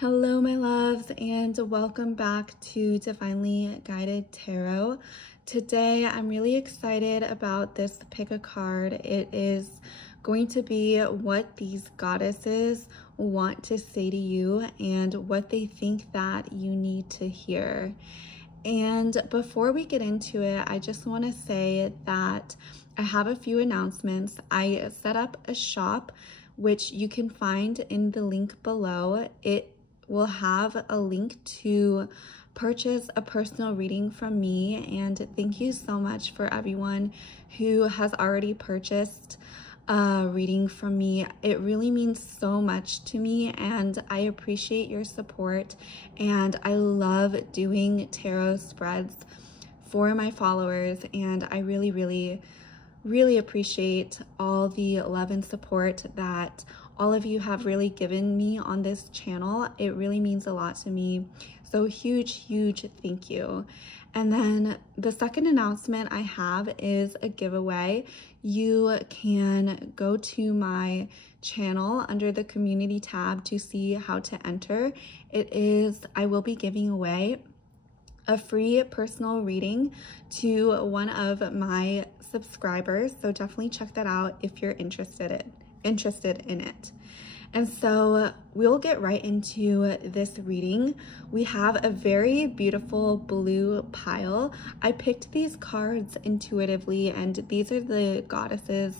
Hello, my loves, and welcome back to Divinely Guided Tarot. Today, I'm really excited about this pick a card. It is going to be what these goddesses want to say to you and what they think that you need to hear. And before we get into it, I just want to say that I have a few announcements. I set up a shop, which you can find in the link below. It will have a link to purchase a personal reading from me, and thank you so much for everyone who has already purchased a reading from me. It really means so much to me, and I appreciate your support, and I love doing tarot spreads for my followers, and I really appreciate all the love and support that all of you have really given me on this channel. It really means a lot to me. So huge thank you. And then the second announcement I have is a giveaway. You can go to my channel under the community tab to see how to enter. I will be giving away a free personal reading to one of my subscribers. So definitely check that out if you're interested in it. And so we'll get right into this reading. We have a very beautiful blue pile. I picked these cards intuitively, and these are the goddesses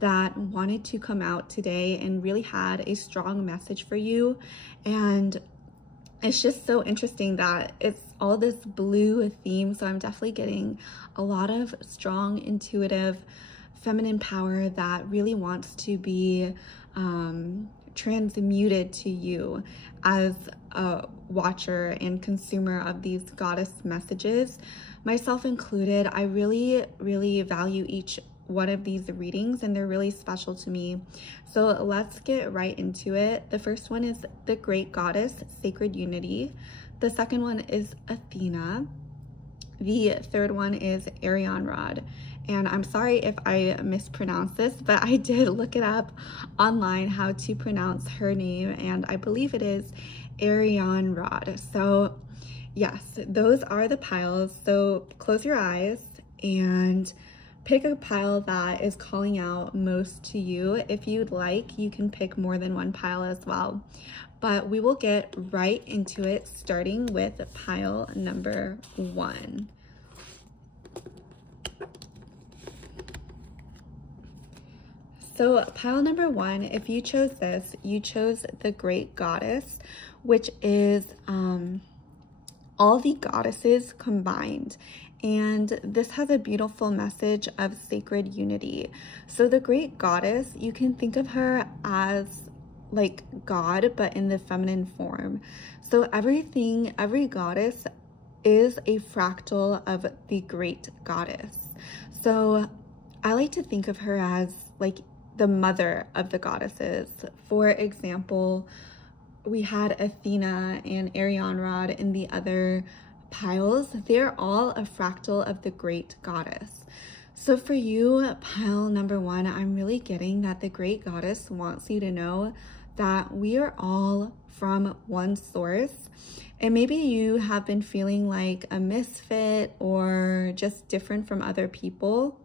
that wanted to come out today and really had a strong message for you. And it's just so interesting that it's all this blue theme. So I'm definitely getting a lot of strong, intuitive, feminine power that really wants to be transmuted to you as a watcher and consumer of these goddess messages, myself included. I really value each one of these readings, and they're really special to me. So let's get right into it. The first one is the Great Goddess, Sacred Unity. The second one is Athena. The third one is Arianrhod. And I'm sorry if I mispronounce this, but I did look it up online how to pronounce her name, and I believe it is Arianrhod. So yes, those are the piles. So close your eyes and pick a pile that is calling out most to you. If you'd like, you can pick more than one pile as well. But we will get right into it, starting with pile number 1. So pile number 1, if you chose this, you chose the Great Goddess, which is all the goddesses combined. And this has a beautiful message of sacred unity. So the Great Goddess, you can think of her as like God, but in the feminine form. So every goddess is a fractal of the Great Goddess. So I like to think of her as like the mother of the goddesses. For example, we had Athena and Arianrhod in the other piles. They're all a fractal of the Great Goddess. So for you, pile number 1, I'm really getting that the Great Goddess wants you to know that we are all from one source. And maybe you have been feeling like a misfit or just different from other people.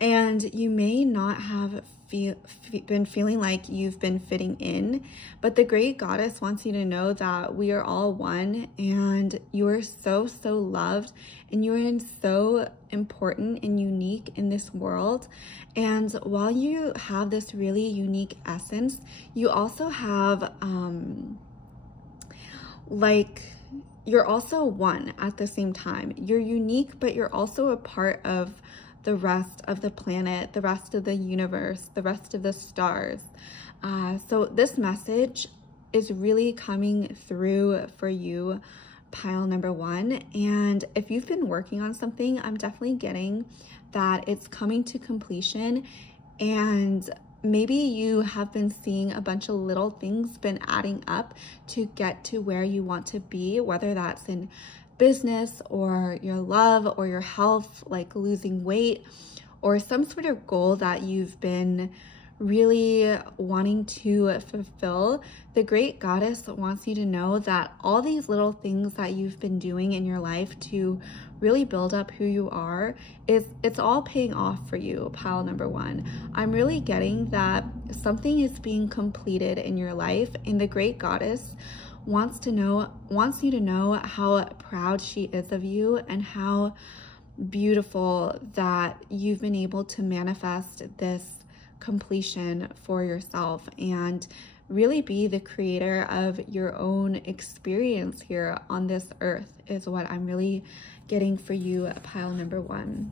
And you may not have been feeling like you've been fitting in, but the Great Goddess wants you to know that we are all one, and you are so loved, and you are so important and unique in this world. And while you have this really unique essence, you also have you're also one at the same time. You're unique, but you're also a part of the rest of the planet, the rest of the universe, the rest of the stars. So this message is really coming through for you, pile number 1. And if you've been working on something, I'm definitely getting that it's coming to completion. And maybe you have been seeing a bunch of little things been adding up to get to where you want to be, whether that's in business or your love or your health, like losing weight, or some sort of goal that you've been really wanting to fulfill, the great goddess wants you to know that all these little things that you've been doing in your life to really build up who you are, it's all paying off for you, pile number one. I'm really getting that something is being completed in your life, and the great goddess wants you to know how proud she is of you and how beautiful that you've been able to manifest this completion for yourself and really be the creator of your own experience here on this earth is what I'm really getting for you, pile number one.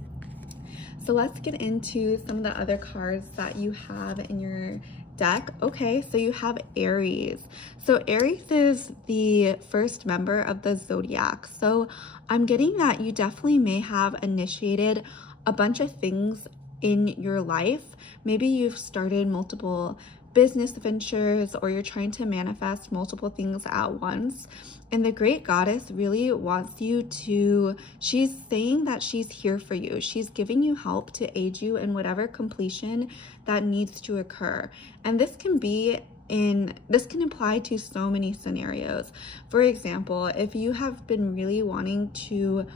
So let's get into some of the other cards that you have in your deck. Okay, so you have Aries. So Aries is the first member of the zodiac. So I'm getting that you definitely may have initiated a bunch of things in your life. Maybe you've started multiple business ventures, or you're trying to manifest multiple things at once. And the great goddess really wants you to, she's saying that she's here for you. She's giving you help to aid you in whatever completion that needs to occur. And this can apply to so many scenarios. For example, if you have been really wanting to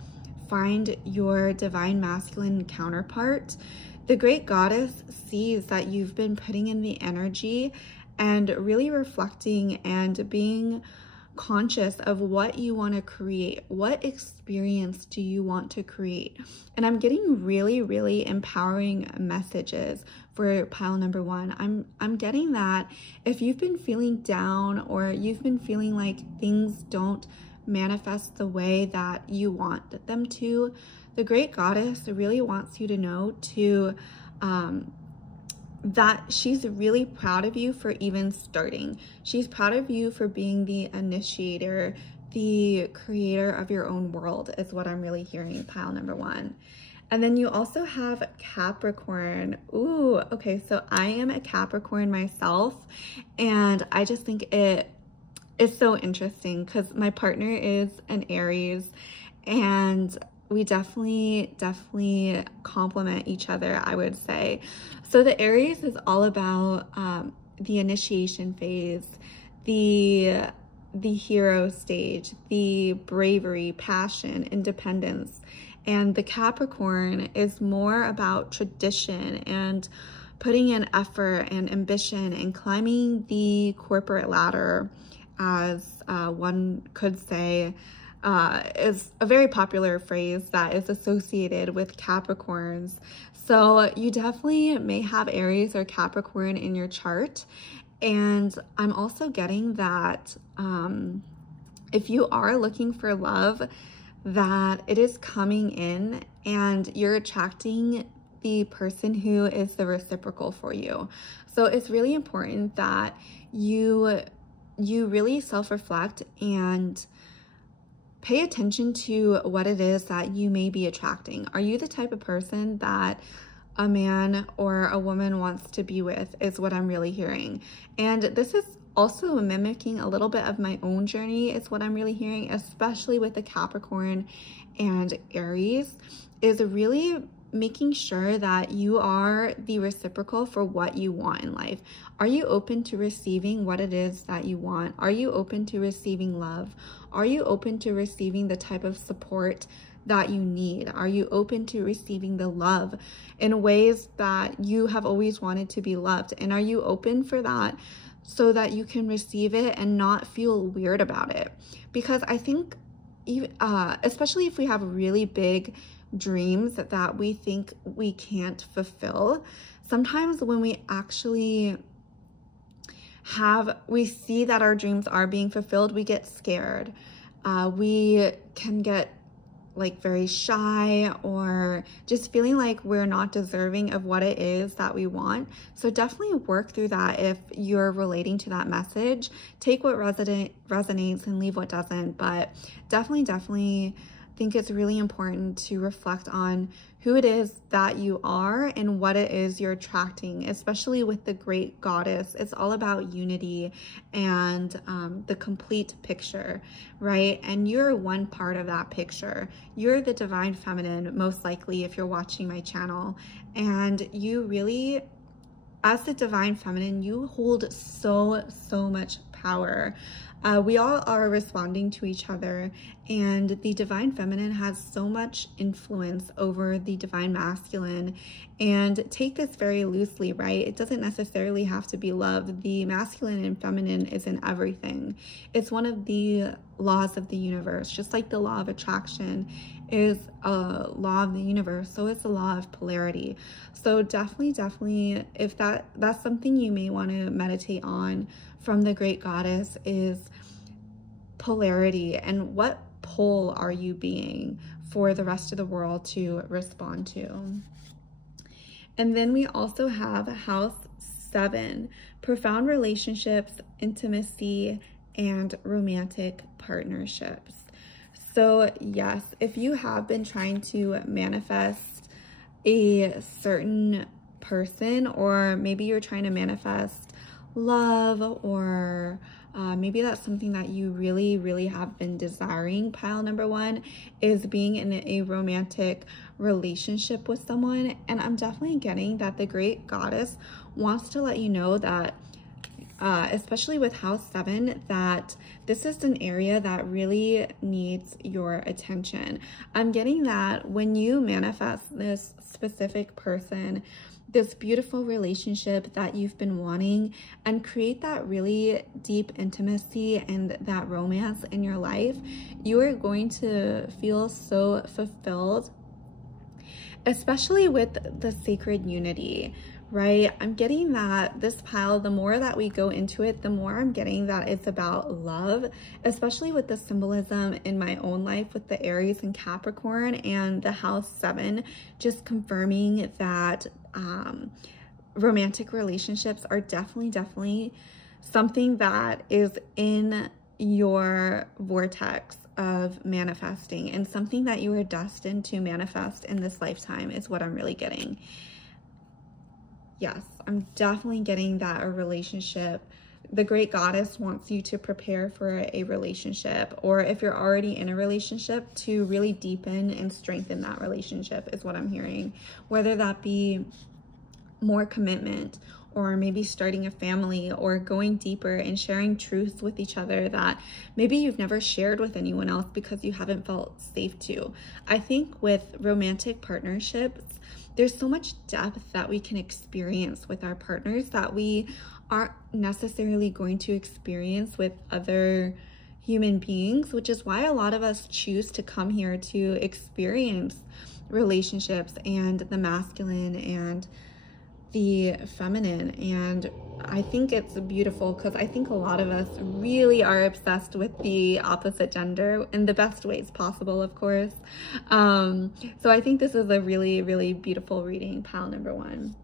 find your divine masculine counterpart, the great goddess sees that you've been putting in the energy and really reflecting and being conscious of what you want to create. What experience do you want to create? And I'm getting really, really empowering messages for pile number one. I'm getting that if you've been feeling down or you've been feeling like things don't manifest the way that you want them to, the great goddess really wants you to know that she's really proud of you for even starting. She's proud of you for being the initiator, the creator of your own world is what I'm really hearing, pile number one. And then you also have Capricorn. Ooh, okay, so I am a Capricorn myself, and I just think it's so interesting because my partner is an Aries, and we definitely complement each other, I would say. So the Aries is all about the initiation phase, the hero stage, the bravery, passion, independence. And the Capricorn is more about tradition and putting in effort and ambition and climbing the corporate ladder, as one could say, is a very popular phrase that is associated with Capricorns. So you definitely may have Aries or Capricorn in your chart. And I'm also getting that if you are looking for love, that it is coming in and you're attracting the person who is the reciprocal for you. So it's really important that you really self-reflect and pay attention to what it is that you may be attracting. Are you the type of person that a man or a woman wants to be with, is what I'm really hearing. And this is also mimicking a little bit of my own journey, is what I'm really hearing, especially with the Capricorn and Aries, is really making sure that you are the reciprocal for what you want in life. Are you open to receiving what it is that you want? Are you open to receiving love? Are you open to receiving the type of support that you need? Are you open to receiving the love in ways that you have always wanted to be loved? And are you open for that so that you can receive it and not feel weird about it? Because I think, especially if we have really big dreams that we think we can't fulfill, sometimes when we actually we see that our dreams are being fulfilled, we get scared. We can get like very shy or just feeling like we're not deserving of what it is that we want. So definitely work through that if you're relating to that message. Take what resonates and leave what doesn't, but definitely think it's really important to reflect on who it is that you are and what it is you're attracting, especially with the great goddess. It's all about unity and the complete picture, right? And you're one part of that picture. You're the divine feminine, most likely, if you're watching my channel, and you really as the divine feminine, you hold so much power. We all are responding to each other, and the divine feminine has so much influence over the divine masculine. And take this very loosely, right? It doesn't necessarily have to be love. The masculine and feminine is in everything. It's one of the laws of the universe. Just like the law of attraction is a law of the universe, so it's a law of polarity. So definitely, if that's something you may want to meditate on from the great goddess, is polarity, and what pole are you being for the rest of the world to respond to. And then we also have house 7, profound relationships, intimacy, and romantic partnerships. So yes, if you have been trying to manifest a certain person, or maybe you're trying to manifest love, or maybe that's something that you really have been desiring, pile number 1 is being in a romantic relationship with someone. And I'm definitely getting that the great goddess wants to let you know that especially with house 7, that this is an area that really needs your attention. I'm getting that when you manifest this specific person, this beautiful relationship that you've been wanting, and create that really deep intimacy and that romance in your life, you are going to feel so fulfilled, especially with the sacred unity, right? I'm getting that this pile, the more that we go into it, the more I'm getting that it's about love, especially with the symbolism in my own life with the Aries and Capricorn, and the house 7 just confirming that romantic relationships are definitely something that is in your vortex of manifesting, and something that you are destined to manifest in this lifetime is what I'm really getting. Yes, I'm definitely getting that a relationship, the great goddess wants you to prepare for a relationship, or if you're already in a relationship, to really deepen and strengthen that relationship is what I'm hearing. Whether that be more commitment, or maybe starting a family, or going deeper and sharing truths with each other that maybe you've never shared with anyone else because you haven't felt safe to. I think with romantic partnerships, there's so much depth that we can experience with our partners that we aren't necessarily going to experience with other human beings, which is why a lot of us choose to come here to experience relationships and the masculine and the feminine. And I think it's beautiful because I think a lot of us really are obsessed with the opposite gender in the best ways possible, of course. So I think this is a really beautiful reading, pile number 1.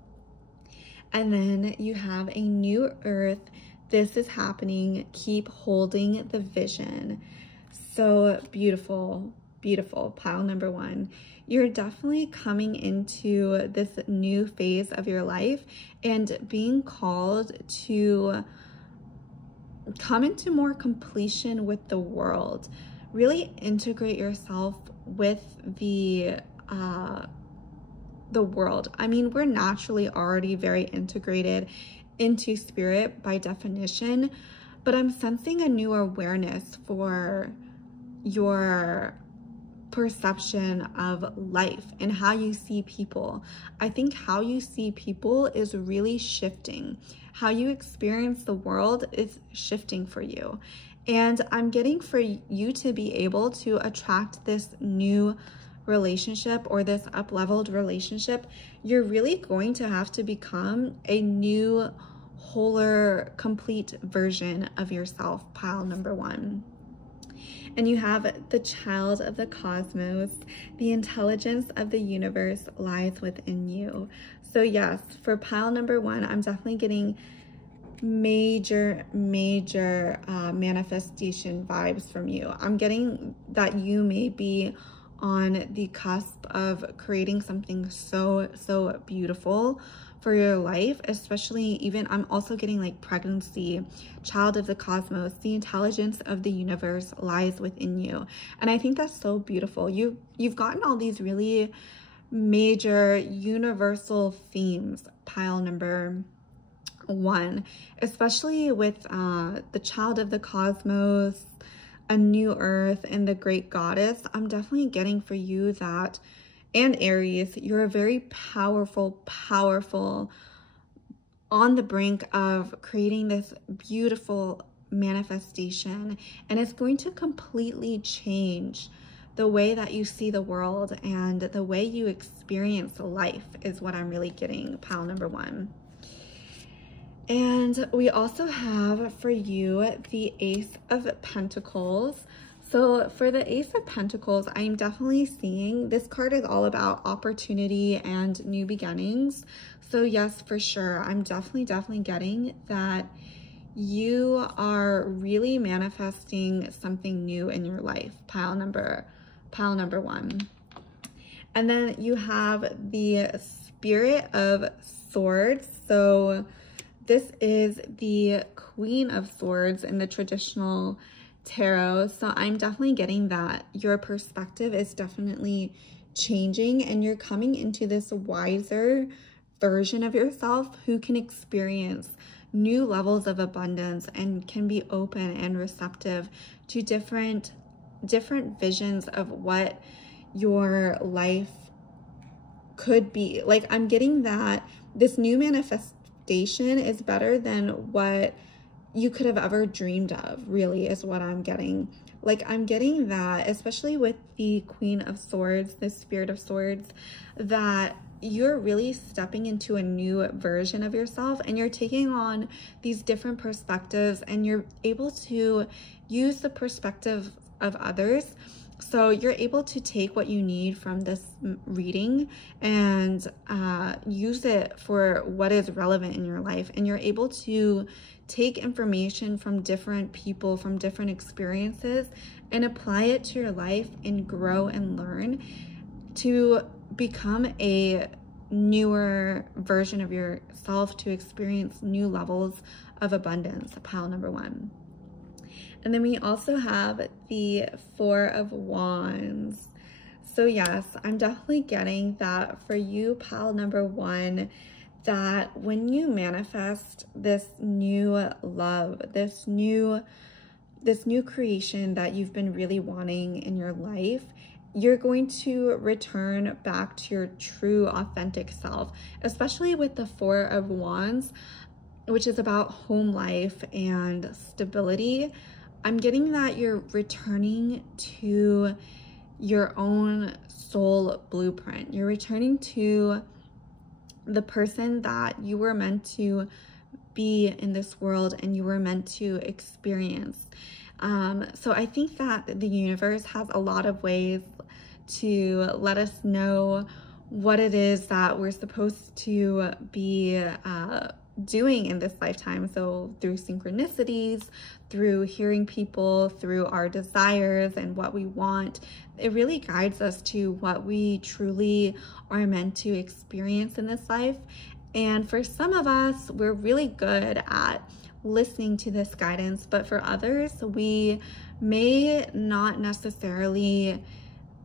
And then you have a new earth. This is happening. Keep holding the vision. So beautiful, pile number 1. You're definitely coming into this new phase of your life and being called to come into more completion with the world. Really integrate yourself with the world. I mean, we're naturally already very integrated into spirit by definition, but I'm sensing a new awareness for your perception of life and how you see people. I think how you see people is really shifting. How you experience the world is shifting for you. And I'm getting for you to be able to attract this new relationship, or this up-leveled relationship, you're really going to have to become a new, wholer, complete version of yourself, pile number 1. And you have the child of the cosmos. The intelligence of the universe lies within you. So yes, for pile number 1, I'm definitely getting major manifestation vibes from you. I'm getting that you may be on the cusp of creating something so beautiful for your life, especially even I'm also getting like pregnancy, child of the cosmos, the intelligence of the universe lies within you. And I think that's so beautiful. You've gotten all these really major universal themes, pile number one, especially with the child of the cosmos, a new earth, and the great goddess. I'm definitely getting for you that, and Aries, you're a very powerful, on the brink of creating this beautiful manifestation, and it's going to completely change the way that you see the world and the way you experience life is what I'm really getting, pile number one. And we also have for you the Ace of Pentacles. So for the Ace of Pentacles, I'm definitely seeing this card is all about opportunity and new beginnings. So yes, for sure, I'm definitely getting that you are really manifesting something new in your life, pile number one. And then you have the Spirit of Swords. So this is the Queen of Swords in the traditional tarot. So I'm definitely getting that your perspective is definitely changing and you're coming into this wiser version of yourself who can experience new levels of abundance and can be open and receptive to different visions of what your life could be. Like, I'm getting that this new manifestation is better than what you could have ever dreamed of, really, is what I'm getting. Like, I'm getting that, especially with the Queen of Swords, the Spirit of Swords, that you're really stepping into a new version of yourself and you're taking on these different perspectives and you're able to use the perspective of others. So you're able to take what you need from this reading and use it for what is relevant in your life. And you're able to take information from different people, from different experiences, and apply it to your life and grow and learn to become a newer version of yourself, to experience new levels of abundance, pile number one. And then we also have the Four of Wands. So yes, I'm definitely getting that for you, pile number one, that when you manifest this new love, this new creation that you've been really wanting in your life, you're going to return back to your true, authentic self, especially with the Four of Wands, which is about home life and stability. I'm getting that you're returning to your own soul blueprint. You're returning to the person that you were meant to be in this world and you were meant to experience. So I think that the universe has a lot of ways to let us know what it is that we're supposed to be doing in this lifetime. So through synchronicities, through hearing people, through our desires and what we want, it really guides us to what we truly are meant to experience in this life. And for some of us, we're really good at listening to this guidance, but for others, we may not necessarily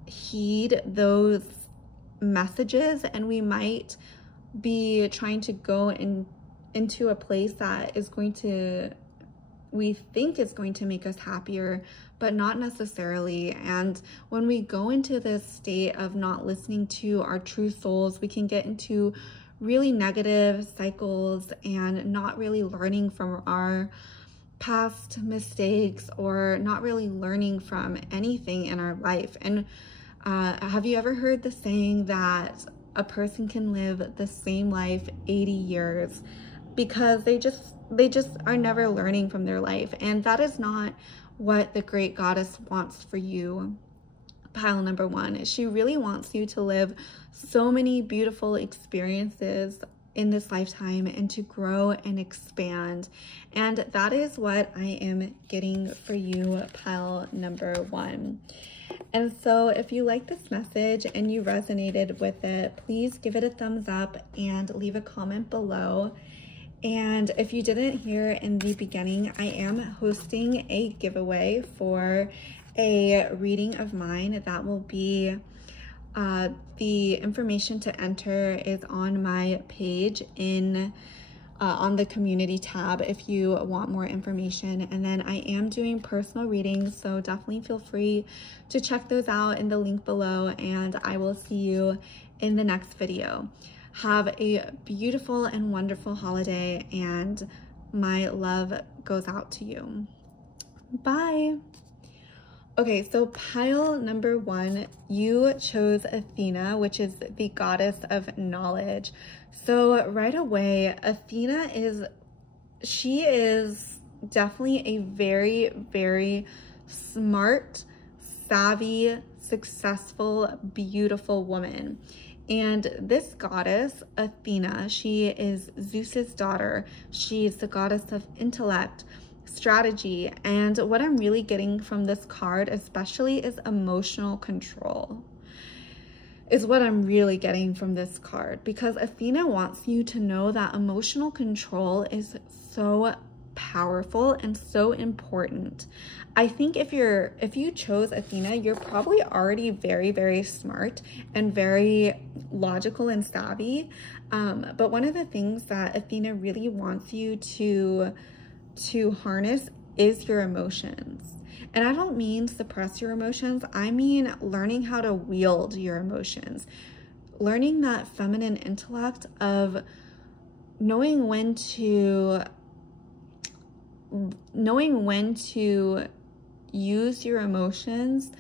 heed those messages, and we might be trying to go into a place that is going to, we think is going to make us happier, but not necessarily. And when we go into this state of not listening to our true souls, we can get into really negative cycles and not really learning from our past mistakes or not really learning from anything in our life. And have you ever heard the saying that a person can live the same life 80 years because they just are never learning from their life? And that is not what the great goddess wants for you, pile number one. She really wants you to live so many beautiful experiences in this lifetime and to grow and expand. And that is what I am getting for you, pile number one. And so if you like this message and you resonated with it, please give it a thumbs up and leave a comment below. And if you didn't hear in the beginning, I am hosting a giveaway for a reading of mine. That will be, the information to enter is on my page on the community tab if you want more information. And then I am doing personal readings, so definitely feel free to check those out in the link below, and I will see you in the next video. Have a beautiful and wonderful holiday, and my love goes out to you. Bye. Okay, so pile number 1, you chose Athena, which is the goddess of knowledge. So right away, Athena she is definitely a very, very smart, savvy, successful, beautiful woman. And this goddess, Athena, she is Zeus's daughter. She's the goddess of intellect, strategy, and what I'm really getting from this card especially is emotional control. Is what I'm really getting from this card, because Athena wants you to know that emotional control is so powerful and so important. I think if you chose Athena, you're probably already very, very smart and very logical and savvy. But one of the things that Athena really wants you to harness is your emotions. And I don't mean suppress your emotions. I mean learning how to wield your emotions. Learning that feminine intellect of knowing when to use your emotions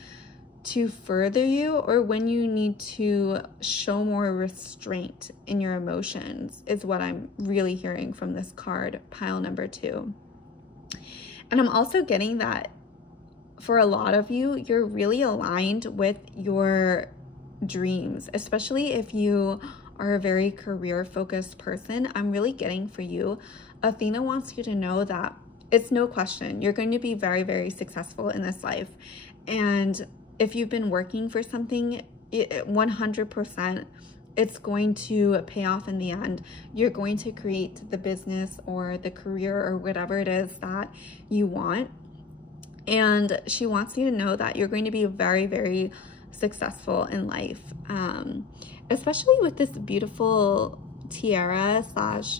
to further you, or when you need to show more restraint in your emotions, is what I'm really hearing from this card, pile number 2. And I'm also getting that for a lot of you, you're really aligned with your dreams, especially if you are a very career-focused person. I'm really getting for you, Athena wants you to know that it's no question, you're going to be very, very successful in this life. And if you've been working for something, 100%, it's going to pay off in the end. You're going to create the business or the career or whatever it is that you want. And she wants you to know that you're going to be very, very successful in life, especially with this beautiful tiara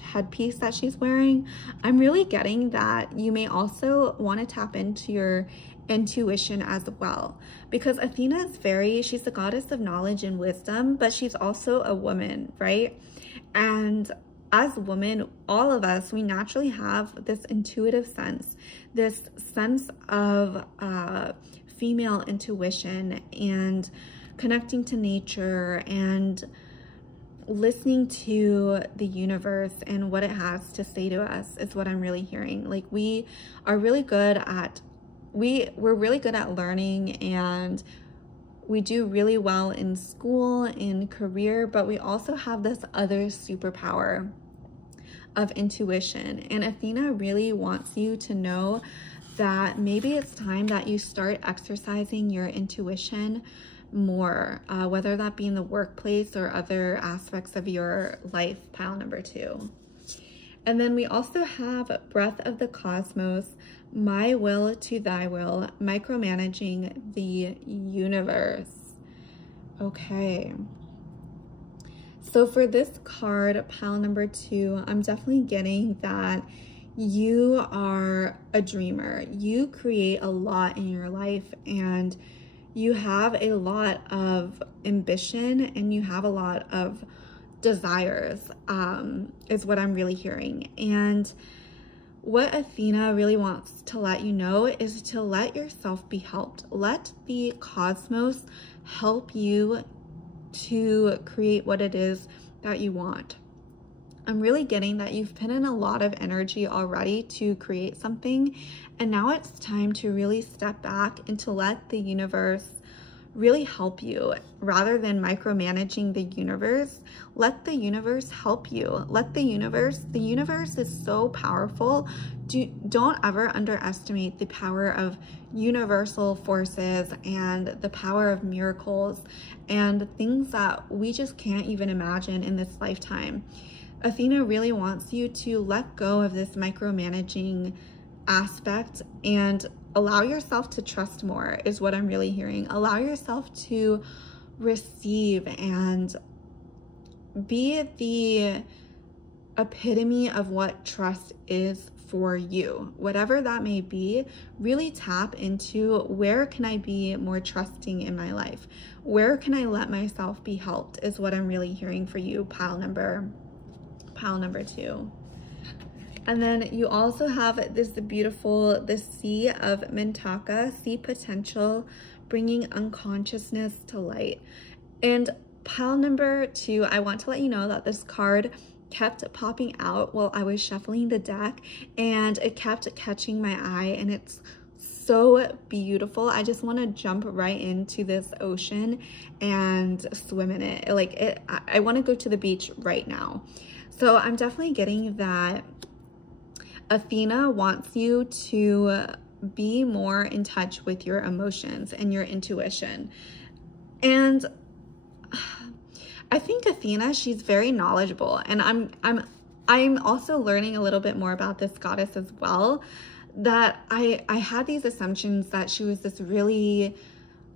/ headpiece that she's wearing. I'm really getting that you may also want to tap into your intuition as well, because Athena is she's the goddess of knowledge and wisdom, but she's also a woman, right? And as women, all of us, we naturally have this intuitive sense, this sense of female intuition and connecting to nature and listening to the universe and what it has to say to us is what I'm really hearing. Like, we are really good at, we're really good at learning, and we do really well in school, in career, but we also have this other superpower of intuition. And Athena really wants you to know that maybe it's time that you start exercising your intuition more, whether that be in the workplace or other aspects of your life, pile number 2. And then we also have breath of the cosmos, my will to thy will, micromanaging the universe. Okay. So for this card, pile number 2, I'm definitely getting that you are a dreamer. You create a lot in your life, and you have a lot of ambition, and you have a lot of desires, is what I'm really hearing. And what Athena really wants to let you know is to let yourself be helped. Let the cosmos help you to create what it is that you want. I'm really getting that you've put in a lot of energy already to create something, and now it's time to really step back and to let the universe really help you. Rather than micromanaging the universe, let the universe help you. Let the universe is so powerful. Don't ever underestimate the power of universal forces and the power of miracles and things that we just can't even imagine in this lifetime. Athena really wants you to let go of this micromanaging aspect and allow yourself to trust more, is what I'm really hearing. Allow yourself to receive and be epitome of what trust is for you. Whatever that may be, really tap into, where can I be more trusting in my life? Where can I let myself be helped is what I'm really hearing for you, pile number 2. And then you also have this beautiful, the Sea of Mintaka, see potential, bringing unconsciousness to light. And pile number 2, I want to let you know that this card kept popping out while I was shuffling the deck, and it kept catching my eye, and it's so beautiful. I just want to jump right into this ocean and swim in it. Like I want to go to the beach right now. So I'm definitely getting that Athena wants you to be more in touch with your emotions and your intuition. And I think Athena, she's very knowledgeable, and I'm also learning a little bit more about this goddess as well, that I had these assumptions that she was this really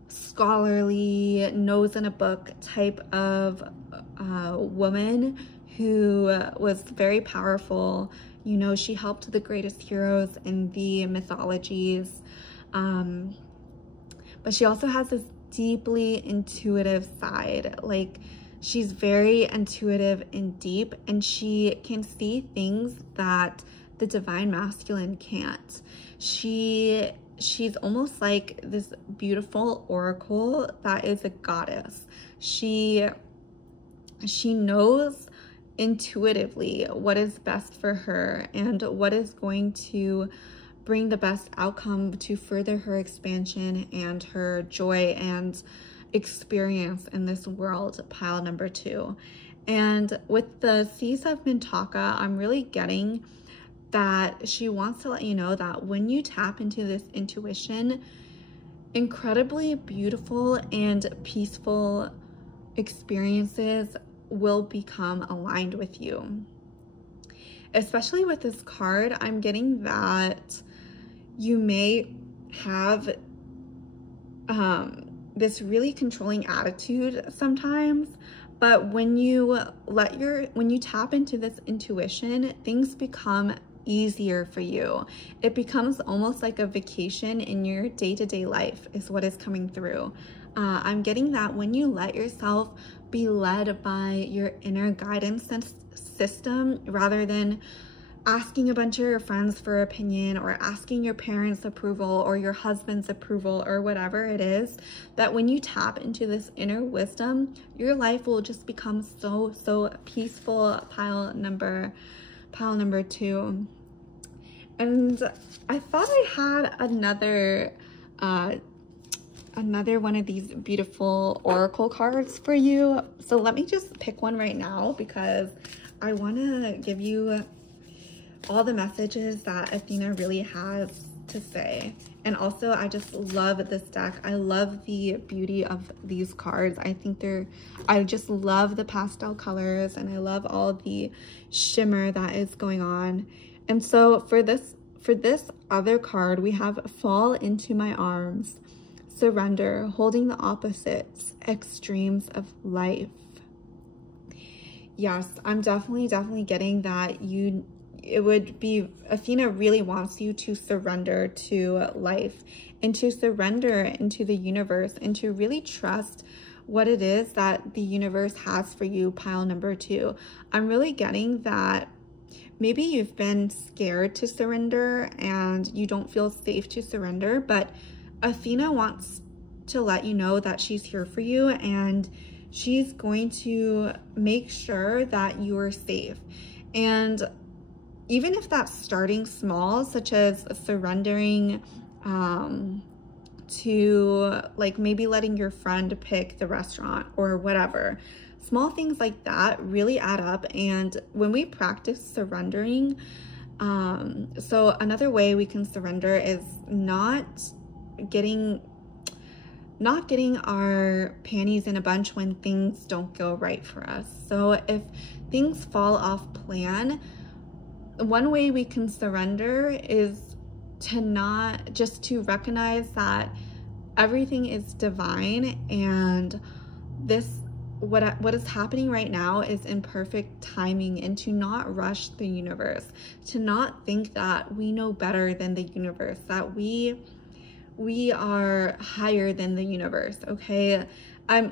scholarly, nose in a book type of woman who was very powerful. You know, she helped the greatest heroes in the mythologies, but she also has this deeply intuitive side. Like, she's very intuitive and deep, and she can see things that the divine masculine can't. She's almost like this beautiful oracle that is a goddess. She knows intuitively what is best for her and what is going to bring the best outcome to further her expansion and her joy and experience in this world, pile number 2. And with the Seas of Mintaka, I'm really getting that she wants to let you know that when you tap into this intuition, incredibly beautiful and peaceful experiences will become aligned with you. Especially with this card, I'm getting that you may have this really controlling attitude sometimes, but when you tap into this intuition, things become easier for you. It becomes almost like a vacation in your day-to-day life is what is coming through. I'm getting that when you let yourself be led by your inner guidance system, rather than asking a bunch of your friends for opinion or asking your parents' approval or your husband's approval or whatever it is, that when you tap into this inner wisdom, your life will just become so peaceful, pile number 2. And I thought I had another one of these beautiful oracle cards for you. So let me just pick one right now, because I want to give you all the messages that Athena really has to say. And also, I just love this deck. I love the beauty of these cards. I just love the pastel colors, and I love all the shimmer that is going on. And so for this other card, we have Fall Into My Arms, Surrender, Holding the Opposites, Extremes of Life. Yes, I'm definitely getting that Athena really wants you to surrender to life and to surrender into the universe and to really trust what it is that the universe has for you, pile number 2. I'm really getting that maybe you've been scared to surrender and you don't feel safe to surrender, but Athena wants to let you know that she's here for you, and she's going to make sure that you are safe. And even if that's starting small, such as surrendering to like maybe letting your friend pick the restaurant or whatever, small things like that really add up. And when we practice surrendering, so another way we can surrender is not getting our panties in a bunch when things don't go right for us. So if things fall off plan, one way we can surrender is to recognize that everything is divine, and what is happening right now is in perfect timing, and to not rush the universe, to not think that we know better than the universe, that we are higher than the universe. Okay,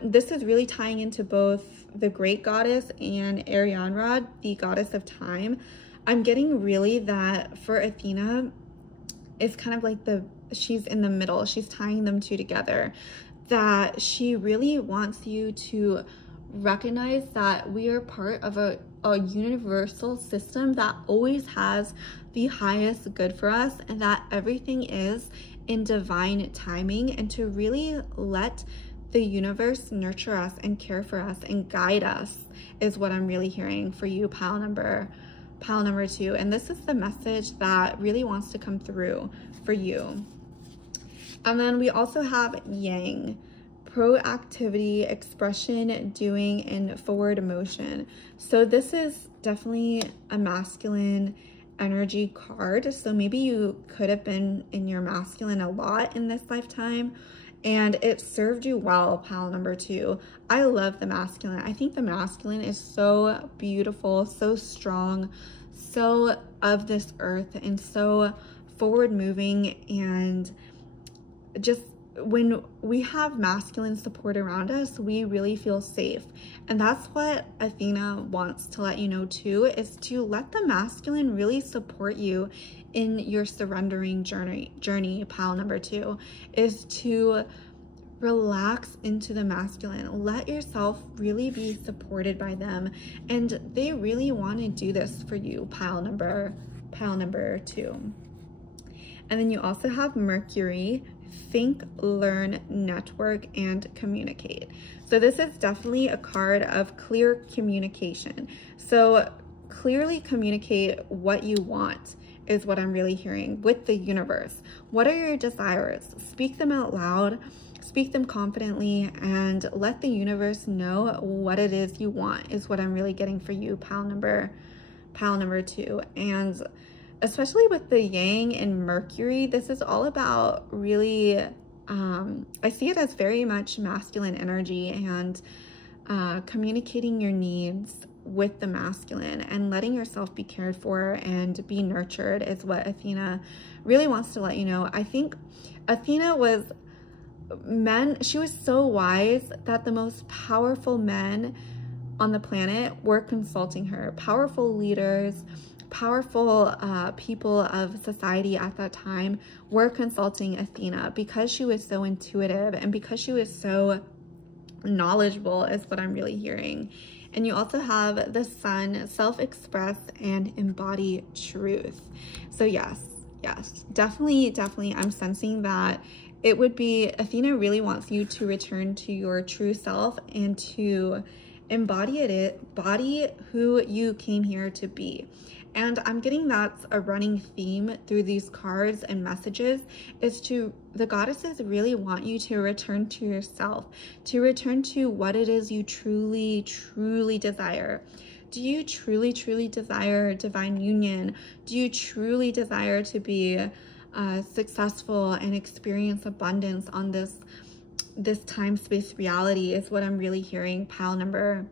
this is really tying into both the great goddess and Arianrhod, the goddess of time. I'm getting really that for Athena, it's kind of like she's in the middle, she's tying them two together, that she really wants you to recognize that we are part of a universal system that always has the highest good for us, and that everything is in divine timing, and to really let the universe nurture us and care for us and guide us is what I'm really hearing for you, pile number 2. And this is the message that really wants to come through for you. And then we also have Yang, proactivity, expression, doing, and forward motion. So this is definitely a masculine energy card. So maybe you could have been in your masculine a lot in this lifetime, and it served you well, pile number 2. I love the masculine. I think the masculine is so beautiful, so strong, so of this earth, and so forward moving. And just when we have masculine support around us, we really feel safe. And that's what Athena wants to let you know too, is to let the masculine really support you in your surrendering journey, pile number 2, is to relax into the masculine. Let yourself really be supported by them, and they really want to do this for you, pile number 2. And then you also have Mercury, think, learn, network, and communicate. So this is definitely a card of clear communication. So clearly communicate what you want is what I'm really hearing with the universe. What are your desires? Speak them out loud, speak them confidently, and let the universe know what it is you want is what I'm really getting for you, pile number 2. And especially with the Yang and Mercury, this is all about really, I see it as very much masculine energy, and communicating your needs with the masculine and letting yourself be cared for and be nurtured is what Athena really wants to let you know. I think Athena was she was so wise that the most powerful men on the planet were consulting her. Powerful leaders, powerful people of society at that time were consulting Athena because she was so intuitive and because she was so knowledgeable is what I'm really hearing. And you also have the Sun, self-express and embody truth. So yes, definitely I'm sensing that it would be, Athena really wants you to return to your true self and to embody who you came here to be. And I'm getting that's a running theme through these cards and messages, is the goddesses really want you to return to yourself, to return to what it is you truly desire. Do you truly desire divine union? Do you truly desire to be successful and experience abundance on this time-space reality is what I'm really hearing, pile number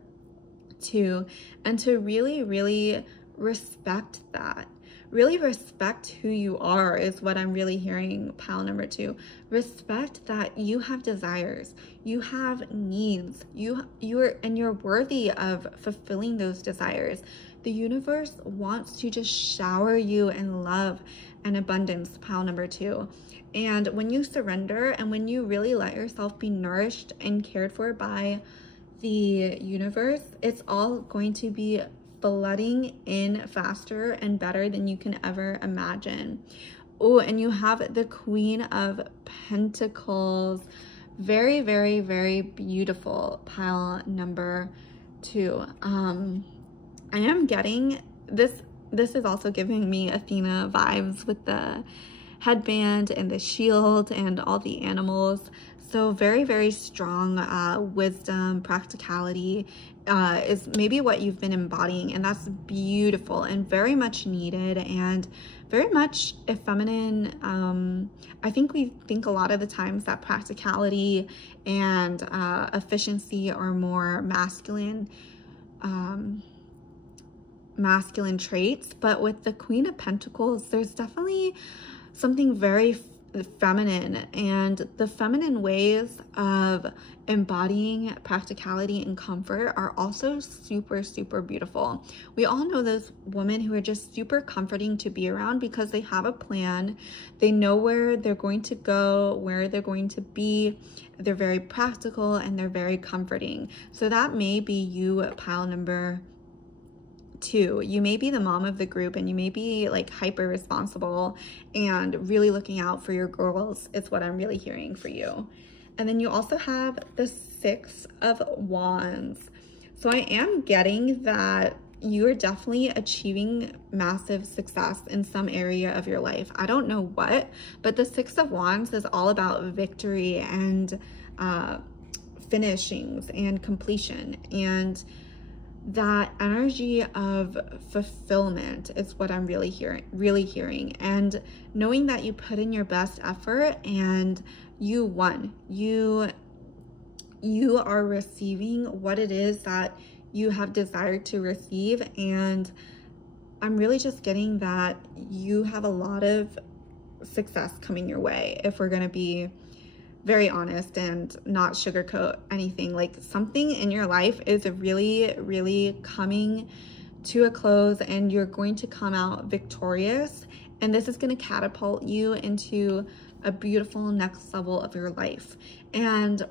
2. And to really respect that. Really respect who you are is what I'm really hearing, pile number 2. Respect that you have desires, you have needs, you're worthy of fulfilling those desires. The universe wants to just shower you in love and abundance, pile number 2. And when you surrender and when you really let yourself be nourished and cared for by the universe, it's all going to be flooding in faster and better than you can ever imagine. Oh, and you have the Queen of Pentacles. Very beautiful, pile number 2. I am getting this is also giving me Athena vibes with the headband and the shield and all the animals. So very strong wisdom, practicality is maybe what you've been embodying, and that's beautiful and very much needed and very much a feminine. I think we think a lot of the times that practicality and efficiency are more masculine traits, but with the Queen of Pentacles, there's definitely something very feminine, and the feminine ways of embodying practicality and comfort are also super, super beautiful. We all know those women who are just super comforting to be around because they have a plan. They know where they're going to go, where they're going to be. They're very practical and they're very comforting. So that may be you, pile number 2. You may be the mom of the group and you may be like hyper responsible and really looking out for your girls is what I'm really hearing for you. And then you also have the 6 of Wands. So I am getting that you are definitely achieving massive success in some area of your life. I don't know what, but the 6 of Wands is all about victory and finishings and completion, and that energy of fulfillment is what I'm really hearing, and knowing that you put in your best effort and you won. You are receiving what it is that you have desired to receive, and I'm really just getting that you have a lot of success coming your way, if we're going to be very honest and not sugarcoat anything. Like, something in your life is really, really coming to a close and you're going to come out victorious, and this is going to catapult you into a beautiful next level of your life. And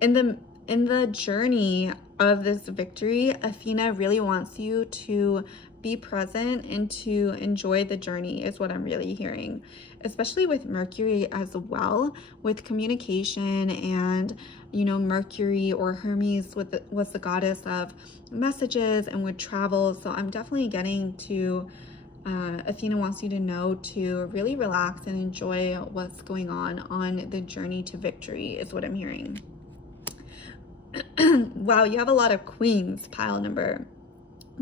in the journey of this victory, Athena really wants you to be present and to enjoy the journey is what I'm really hearing, especially with Mercury as well, with communication. And you know, Mercury or Hermes was the goddess of messages and would travel. So I'm definitely getting to Athena wants you to know to really relax and enjoy what's going on the journey to victory is what I'm hearing. Wow, you have a lot of queens, pile number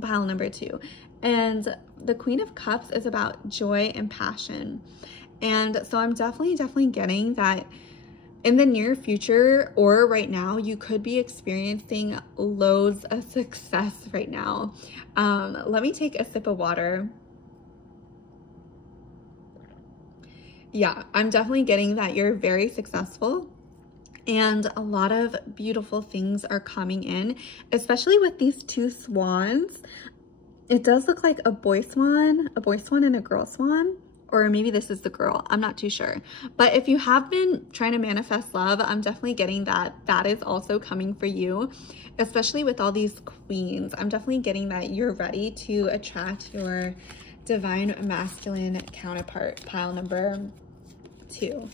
2. And the Queen of Cups is about joy and passion. And so I'm definitely getting that in the near future or right now, you could be experiencing loads of success right now. Let me take a sip of water. Yeah, I'm definitely getting that you're very successful and a lot of beautiful things are coming in, especially with these 2 swans. It does look like a boy swan and a girl swan, or maybe this is the girl. I'm not too sure. But if you have been trying to manifest love, I'm definitely getting that is also coming for you, especially with all these queens. I'm definitely getting that you're ready to attract your divine masculine counterpart, pile number 2.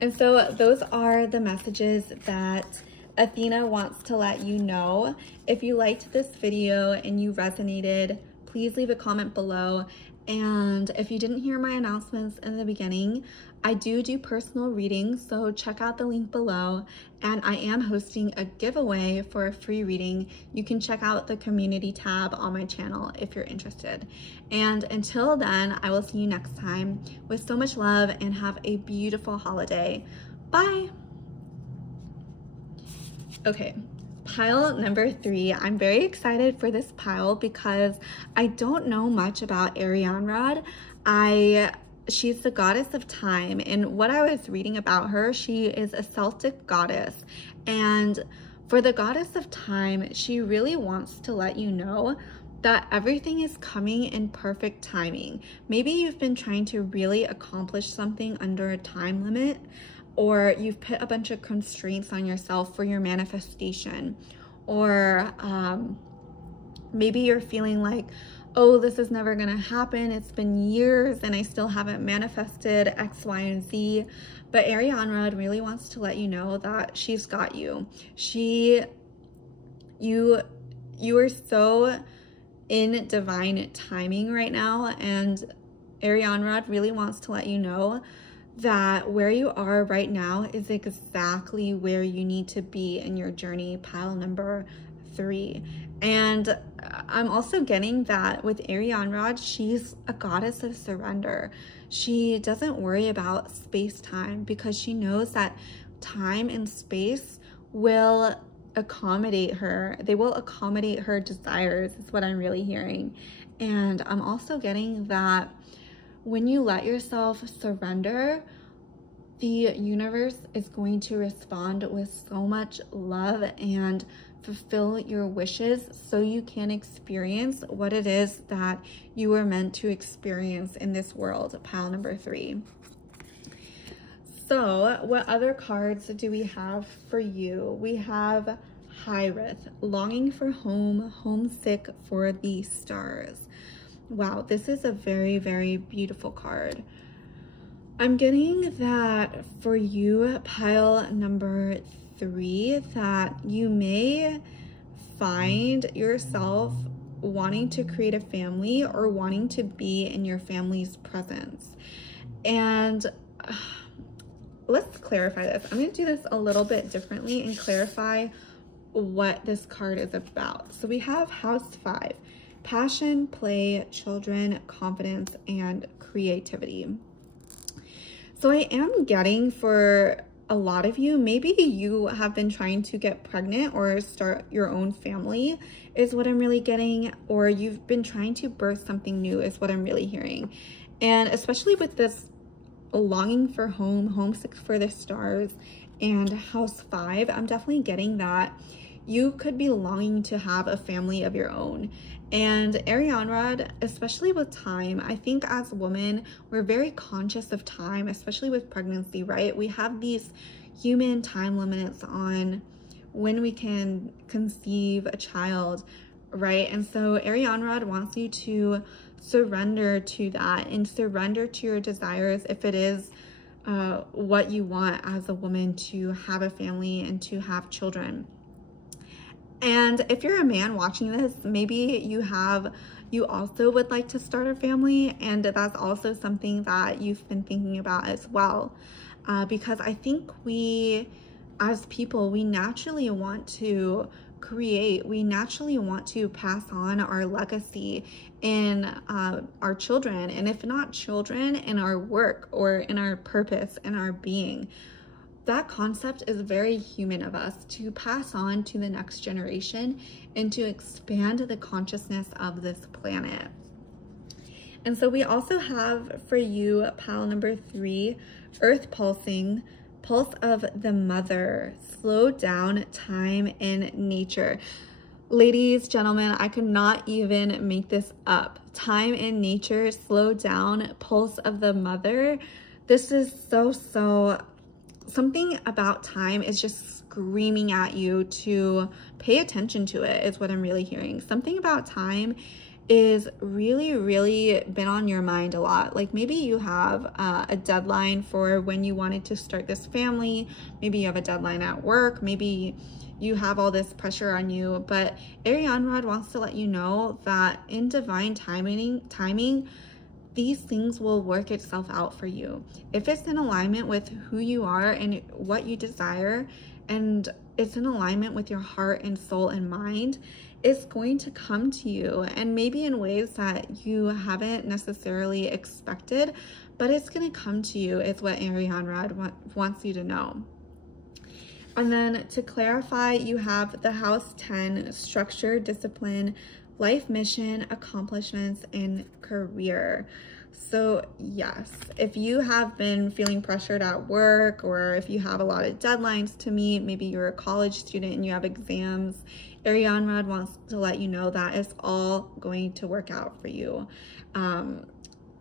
And so those are the messages that Athena wants to let you know. If you liked this video and you resonated, please leave a comment below. And if you didn't hear my announcements in the beginning, I do personal readings, so check out the link below. And I am hosting a giveaway for a free reading. You can check out the community tab on my channel if you're interested. And until then, I will see you next time with so much love, and have a beautiful holiday. Bye. Okay. Pile number 3, I'm very excited for this pile because I don't know much about Arianrhod. She's the goddess of time, and what I was reading about her, she is a Celtic goddess. And for the goddess of time, she really wants to let you know that everything is coming in perfect timing. Maybe you've been trying to really accomplish something under a time limit, or you've put a bunch of constraints on yourself for your manifestation, or maybe you're feeling like, oh, this is never gonna happen. It's been years and I still haven't manifested X, Y, and Z. But Arianrhod really wants to let you know that she's got you. You are so in divine timing right now, and Arianrhod really wants to let you know that where you are right now is exactly where you need to be in your journey, pile number 3. And I'm also getting that with Arianrhod, she's a goddess of surrender. She doesn't worry about space-time because she knows that time and space will accommodate her. They will accommodate her desires, is what I'm really hearing. And I'm also getting that when you let yourself surrender, the universe is going to respond with so much love and fulfill your wishes so you can experience what it is that you were meant to experience in this world, pile number 3. So what other cards do we have for you? We have ℙ𝕚𝕚𝕝𝕚, longing for home, homesick for the stars. Wow, this is a very, very beautiful card. I'm getting that for you, pile number 3, that you may find yourself wanting to create a family or wanting to be in your family's presence. And let's clarify this. I'm going to do this a little bit differently and clarify what this card is about. So we have house 5, passion, play, children, confidence, and creativity. So I am getting for a lot of you, maybe you have been trying to get pregnant or start your own family is what I'm really getting, or you've been trying to birth something new is what I'm really hearing. And especially with this longing for home, homesick for the stars, and house 5, I'm definitely getting that you could be longing to have a family of your own. And Arianrhod, especially with time, I think as women, we're very conscious of time, especially with pregnancy, right? We have these human time limits on when we can conceive a child, right? And so Arianrhod wants you to surrender to that and surrender to your desires if it is what you want as a woman, to have a family and to have children. And if you're a man watching this, maybe you also would like to start a family, and that's also something that you've been thinking about as well. Because I think we, as people, we naturally want to create, we naturally want to pass on our legacy in our children, and if not children, in our work or in our purpose and our being. That concept is very human of us, to pass on to the next generation and to expand the consciousness of this planet. And so we also have for you, pile number 3, earth pulsing, pulse of the mother, slow down time in nature. Ladies, gentlemen, I could not even make this up. Time in nature, slow down, pulse of the mother. This is so something about time is just screaming at you to pay attention to it, is what I'm really hearing. Something about time is really been on your mind a lot. Like maybe you have a deadline for when you wanted to start this family. Maybe you have a deadline at work. Maybe you have all this pressure on you. But Arianrhod wants to let you know that in divine timing, these things will work itself out for you. If it's in alignment with who you are and what you desire, and it's in alignment with your heart and soul and mind, it's going to come to you, and maybe in ways that you haven't necessarily expected, but it's going to come to you, is what Arianrhod wants you to know. And then to clarify, you have the house 10, structure, discipline, life mission, accomplishments, and career. So yes, if you have been feeling pressured at work, or if you have a lot of deadlines to meet, maybe you're a college student and you have exams, Arianrhod wants to let you know that it's all going to work out for you.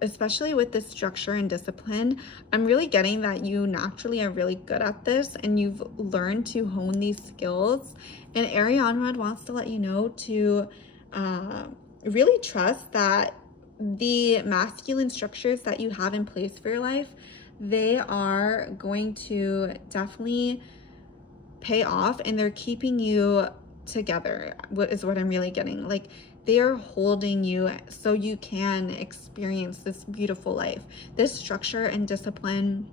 Especially with this structure and discipline, I'm really getting that you naturally are really good at this and you've learned to hone these skills. And Arianrhod wants to let you know to really trust that the masculine structures that you have in place for your life, they are going to definitely pay off, and they're keeping you together, is what I'm really getting. Like they are holding you so you can experience this beautiful life. This structure and discipline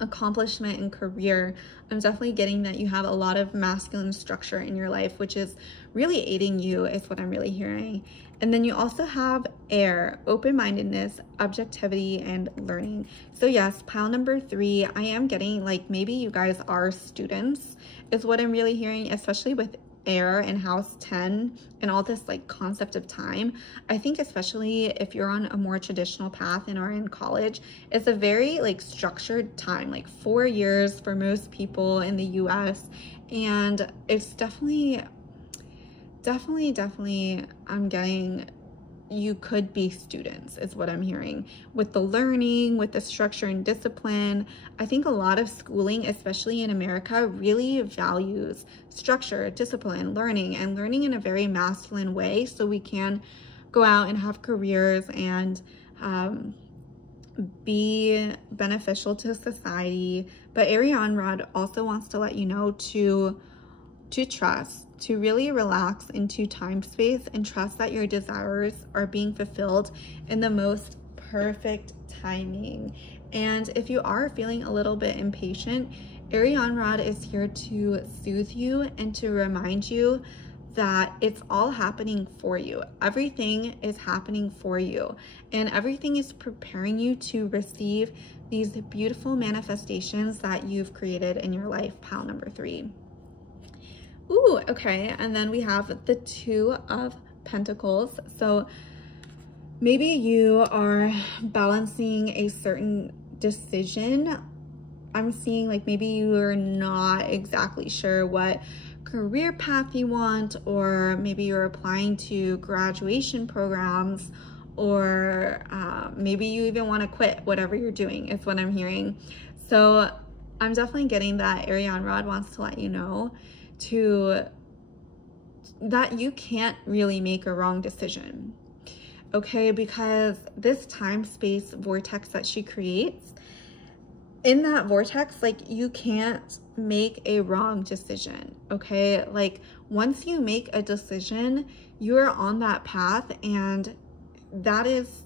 accomplishment and career. I'm definitely getting that you have a lot of masculine structure in your life, which is really aiding you, is what I'm really hearing. And then you also have air, open-mindedness, objectivity, and learning. So yes, pile number 3, I am getting like maybe you guys are students is what I'm really hearing, especially with air and house 10 and all this like concept of time. I think especially if you're on a more traditional path and are in college, it's a very like structured time, like 4 years for most people in the US. And it's definitely I'm getting you could be students is what I'm hearing with the learning, with the structure and discipline. I think a lot of schooling, especially in America, really values structure, discipline, learning, and learning in a very masculine way so we can go out and have careers and be beneficial to society. But Arianrhod also wants to let you know to trust, to really relax into time space and trust that your desires are being fulfilled in the most perfect timing. And if you are feeling a little bit impatient, Arianrhod is here to soothe you and to remind you that it's all happening for you. Everything is happening for you, and everything is preparing you to receive these beautiful manifestations that you've created in your life, pile number 3. Ooh, okay, and then we have the 2 of Pentacles. So maybe you are balancing a certain decision. I'm seeing like maybe you are not exactly sure what career path you want, or maybe you're applying to graduation programs, or maybe you even want to quit whatever you're doing is what I'm hearing. So I'm definitely getting that Arianrhod wants to let you know that you can't really make a wrong decision, okay? Because this time space vortex that she creates, in that vortex, like you can't make a wrong decision, okay? Like once you make a decision, you're on that path, and that is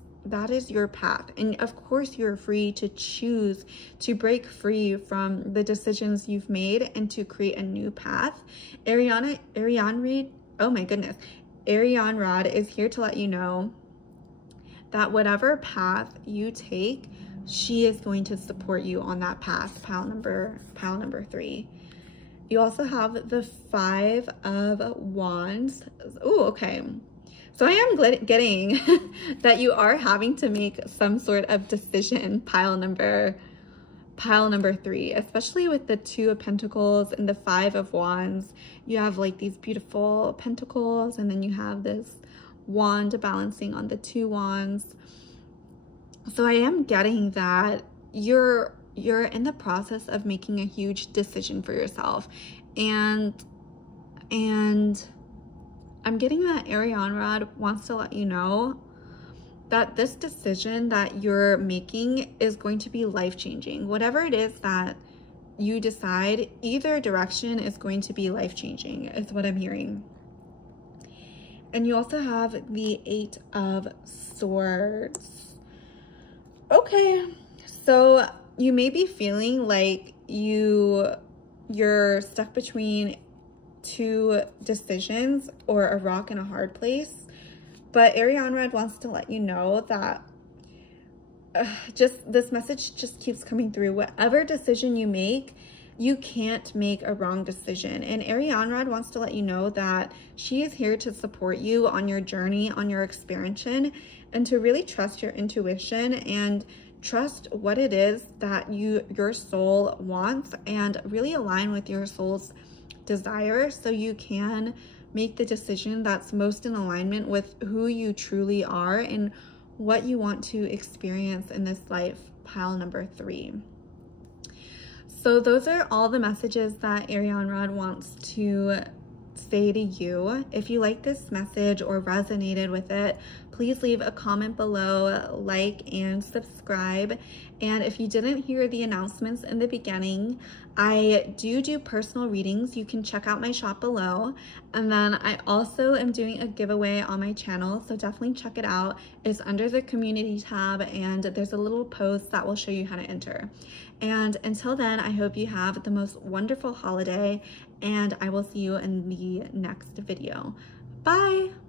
your path. And of course you're free to choose to break free from the decisions you've made and to create a new path. Arianrhod, oh my goodness, Arianrhod is here to let you know that whatever path you take, she is going to support you on that path, pile number 3. You also have the 5 of Wands. Oh, okay. So I am getting that you are having to make some sort of decision, pile number 3, especially with the 2 of Pentacles and the 5 of Wands. You have like these beautiful pentacles, and then you have this wand balancing on the 2 wands. So I am getting that you're in the process of making a huge decision for yourself, and I'm getting that Arianrhod wants to let you know that this decision that you're making is going to be life-changing. Whatever it is that you decide, either direction is going to be life-changing, is what I'm hearing. And you also have the 8 of Swords. Okay, so you may be feeling like you're stuck between 2 decisions or a rock and a hard place, but Arianrhod wants to let you know that just this message just keeps coming through. Whatever decision you make, you can't make a wrong decision. And Arianrhod wants to let you know that she is here to support you on your journey, on your expansion, and to really trust your intuition and trust what it is that your soul wants, and really align with your soul's desire so you can make the decision that's most in alignment with who you truly are and what you want to experience in this life, pile number 3. So those are all the messages that Arianrhod wants to say to you. If you like this message or resonated with it, please leave a comment below, like and subscribe. And if you didn't hear the announcements in the beginning, I do personal readings. You can check out my shop below. And then I also am doing a giveaway on my channel, so definitely check it out. It's under the community tab, and there's a little post that will show you how to enter. And until then, I hope you have the most wonderful holiday, and I will see you in the next video. Bye!